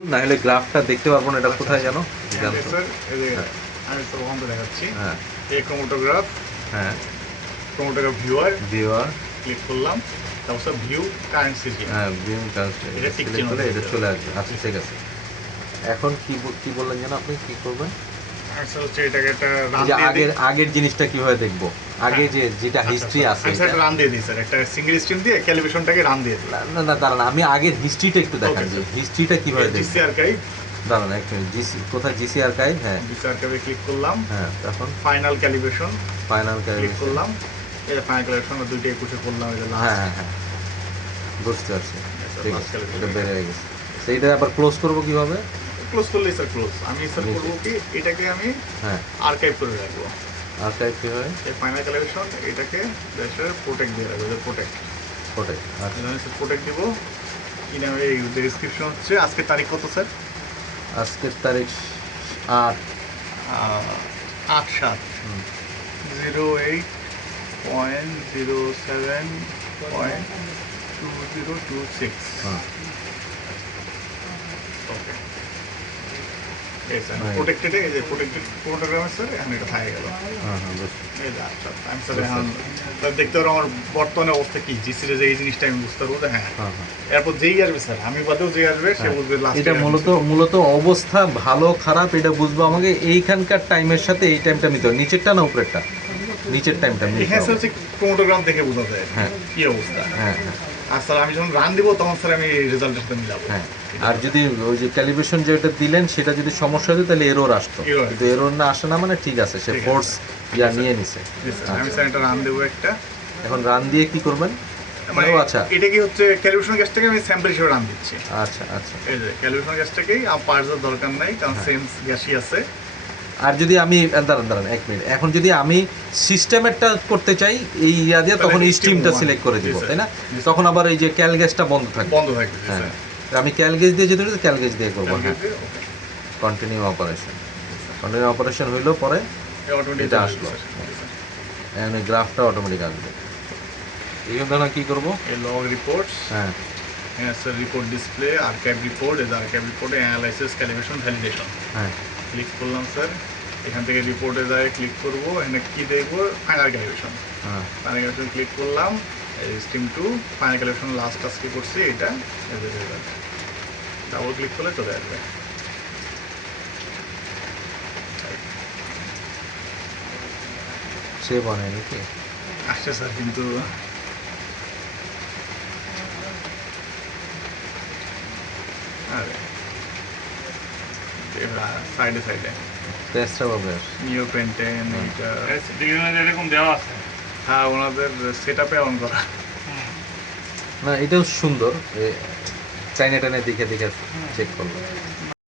না হলে গ্রাফটা দেখতে পারবো না, এটা কোথায় জানো? স্যার এই যে হ্যাঁ আমি তো বন্ধ দেখাচ্ছি। হ্যাঁ এই ক্রোমাটোগ্রাফ হ্যাঁ ভিউয়ার ভিউয়ার ক্লিক করলাম, তারপর স্যার ভিউ কারেন্ট সিজিএম। হ্যাঁ ভিউ কাস্ট এটা ঠিক সিলেক্ট করলে এটা চিহ্ন চলে আসবে। আচ্ছা ঠিক আছে, এখন কি বললেন যেন আপনি কি করবেন? স্যার হচ্ছে এটাকে একটা রান যে দিয়ে দিই। আগের জিনিসটা কিভাবে দেখবো? আগে যেটা হিস্ট্রি আছে আমি স্যার রান দিয়ে দিই স্যার, একটা সিঙ্গেল স্ট্রিম দিয়ে ক্যালিব্রেশনটাকে রান দিয়ে দিই। না দাঁড়ান, আমি আগের হিস্ট্রিটা একটু দেখান যে হিস্ট্রিটা কিভাবে দেখবো। জিসি আর্কাইভ, দাঁড়ান এক মিনিট, কোথায় জিসি আর্কাইভ? হ্যাঁ জিসি আর্কাইভে ক্লিক করলাম, হ্যাঁ তখন final calibration final click calibration করলাম। এই ফাইনাল ক্যালিব্রেশন দুইটাই পুষে করলাম, এটা হ্যাঁ লাস্ট। হ্যাঁ হ্যাঁ বুঝতে পারছি, ঠিক আছে, calibration। এটা বেড়ে গেছে। সেইটা আবার ক্লোজ করবো কিভাবে? ক্লোজ করলেই স্যার ক্লোজ। আমি স্যার করবো কি, এটাকে আমি হ্যাঁ আর্কাইভ করে রাখবো। আর্কাইভ কীভাবে? এই ফাইনাল ক্যালিব্রেশন এটাকে দেশের প্রোটেক্ট দিয়ে রাখবো, প্রোটেক্ট। ওটাই আচ্ছা। প্রোটেক্ট দিব। কি নামে এই ডেসক্রিপশন হচ্ছে, আজকের তারিখ কত স্যার? আজকের তারিখ 8 8/7/07.2026। হ্যাঁ ওকে, এই স্যার প্রোটেক্টেড, এই যে প্রোটেক্টেড ফটোগ্রাফ স্যার, এখন এটা থাকে গেল। হ্যাঁ হ্যাঁ বুঝতে এই যে আচ্ছা, আমি স্যার এখন স্যার দেখতে পারবো আমার বর্তমানে অবস্থা কি, জিসির যে এই জিনিসটা আমি বুঝতে পারবো যে হ্যাঁ। হ্যাঁ হ্যাঁ এরপর যেই আসবে স্যার, আমি বাদেও যে আসবে সে বুঝবে লাস্ট। এটা মূলত অবস্থা ভালো খারাপ এটা বুঝবো আমাকে এইখানকার টাইমের সাথে এই টাইমটা মিলতে হবে। নিচেরটা না উপরেরটা? নিচের টাইমটা মিলতে এখানে স্যার হবে। হচ্ছে ক্রোমাটোগ্রাম দেখে বোঝা যায় হ্যাঁ কি অবস্থা। হ্যাঁ হ্যাঁ আর স্যার আমি যখন রান দিব তখন স্যার আমি রেজাল্টের সাথে মিলাবো। হ্যাঁ আর যদি ওই যে ক্যালিব্রেশন যেটা দিলেন সেটা যদি সমস্যা হতো তাহলে এরর আসতো, Error কিন্তু এরর না আসে না মানে ঠিক আছে, সে ঠিক আছে। ফোর্স নিয়ে নিছে। জি স্যার, আমি স্যার একটা রান দেবো একটা। এখন রান দিয়ে কি করবেন? মানে ও আচ্ছা এটা কি হচ্ছে, ক্যালিব্রেশন গ্যাসটাকে আমি স্যাম্পল হিসেবে রান দিচ্ছি। আচ্ছা আচ্ছা। এই যে ক্যালিব্রেশন গ্যাসটাকেই আমার পার্টসের দরকার নাই, কারণ সেম গ্যাসই আছে। আর যদি আমি দাঁড়ান এক মিনিট, এখন যদি আমি সিস্টেমেরটা করতে চাই এই ইয়া দিয়ে, তখন এই স্ট্রিমটা সিলেক্ট করে দিব, তাই না? তখন আবার এই যে ক্যাল গ্যাসটা বন্ধ থাকবে। বন্ধ থাকবে। জি হ্যাঁ স্যার, আমি ক্যাল গ্যাস দিয়ে যেতে হলে ক্যাল গ্যাস দিয়ে করবো। হ্যাঁ ওকে। কন্টিনিউ অপারেশন হইলো পরে অটোমেটিক এটা আসলো, এখানে গ্রাফটা অটোমেটিক আসবে। এই ধরো কি করবো? এই লগ রিপোর্টস, হ্যাঁ হ্যাঁ sir, report display, archive report, এই আর্কাইভ রিপোর্টে অ্যানালাইসিস, ক্যালিব্রেশন, ভ্যালিডেশন। হ্যাঁ ক্লিক করলাম স্যার, এখান থেকে রিপোর্টে যায় ক্লিক করবো, এখানে কি দেখবো, ফাইনাল ক্যালিব্রেশন। হ্যাঁ ফাইনাল ক্যালিব্রেশন ক্লিক করলাম, stream to final calibration last আজকে করছি এটা। ডাবল ক্লিক করলে চলে আসবে। সে বানায় নাকি? আসছে স্যার, কিন্তু সাইডে সাইডে টেস্টটা পাবে। নিউ পেন্টেন এটা এরকম দেওয়া আছে। হ্যাঁ, ওনাদের সেট আপে অন করা। না এটাও সুন্দর, চাইনা টাইনে দেখে দেখে চেক করবো।